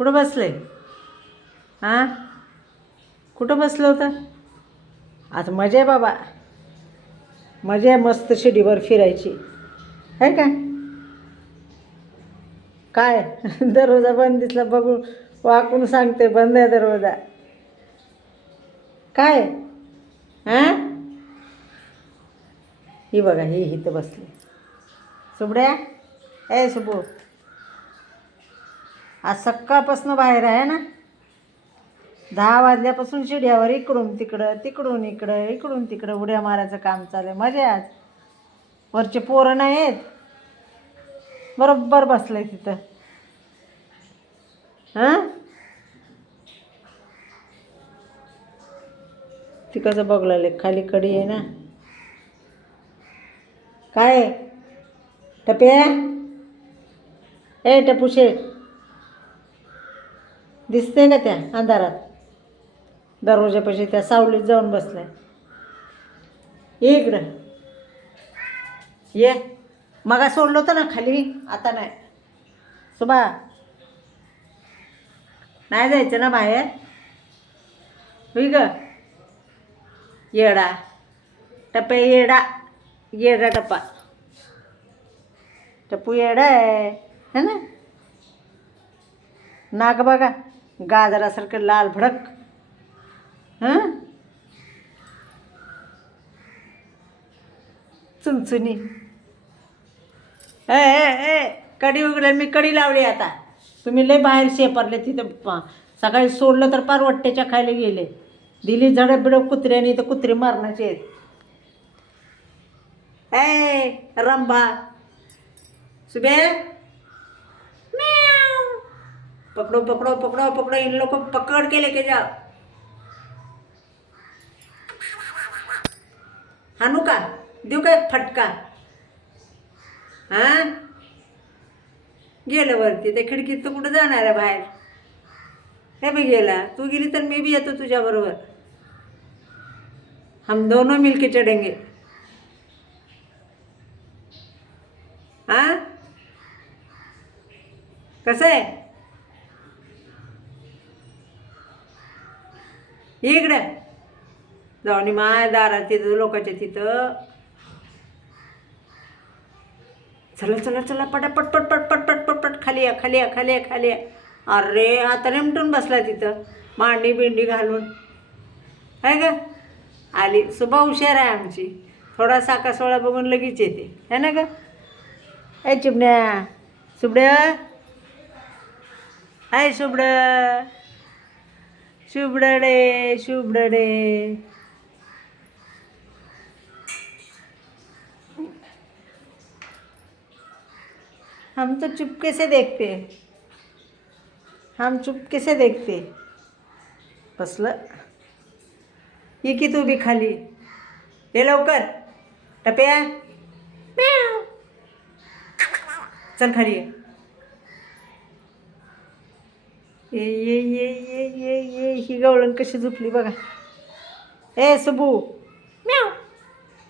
कुठं बसले? हां? कुठं बसलं होतं? आता मजा आहे बाबा. मजा आहे मस्त शिडीवर फिरायची. आहे का? काय? दरवाजा बंद दिसला बघून वाकून सांगते बंद आहे दरवाजा. काय? हां? ही बघा ही इथं बसली. सुबड्या? ए सुबू. आज सकाळपासून बाहेर आहे ना? दहा वाजल्यापासून शिड्यावर इकडून तिकडं तिकडून इकडं इकडून तिकडं उड्या मारायचं काम चालू आहे मजा आज. वरचे पोरं नाही आहेत. बरोबर बसलंय तिथं. हां? तिकडचं बघलं खाली कडी आहे ना. काय? आहे? टप्या? ए टपूशे दिसते का त्या अंधारात? दरवाजापाशी त्या सावलीत जाऊन बसल्या. ये इकडं. ये. मगा सोडलं होतं ना खाली? आता नाही. सुबा नाही जायचं ना बाहेर? होई ग? येडा. टप्पा येडा. येडा टप्पा. टप्पू येडा आहे. है ना? नाक बघा. गाजरासारखं लाल भडक. हां? चुनचुनी. ए ए कडी उघडेल मी कडी लावली आता. तुम्ही लय बाहेर शेपरले तिथं सकाळी सोडलं तर पार वट्ट्याच्या खायला गेले. दिली झडप बिडप कुत्र्याने तर कुत्रे मारण्याचे आहेत. ए रंभा. सुबे पकड़ो पकड़ो पकड़ो पकड़ो. इन लोग को पकड़ के लेके जाओ हानू का? देऊ का एक फटका? हां? गेलं वरती. त्या खिडकीत तर कुठं जाणार आहे बाहेर? हे मी गेला तू गेली तर मी बी येतो तुझ्याबरोबर हम दोनों मिलके चढ़ेंगे. हां? कसं आहे? इकडं. जाऊन माय दारात तिथं लोकांच्या तिथं. चला चला चला पटा पट पट पट पट पट पट पट खाली या खाली या खाली या खाली या. अरे आता निमटून बसला तिथं मांडी बिंडी घालून. आहे का आली. सुबा हुशार आहे आमची. थोडा साका सोळा बघून लगेच येते. है ना का ए चिमण्या. सुबड्या. आहे सुबड्या. शुभ्रडे शुभ्रडे. हम तो चुपके से देखते हैं। हम चुपके से देखते बसलं ये की तू बी खाली। ये लवकर। टप्या. चल खाली। ये ये ये ये। ही गवळण कशी झोपली बघा. ए सुबू. म्याव.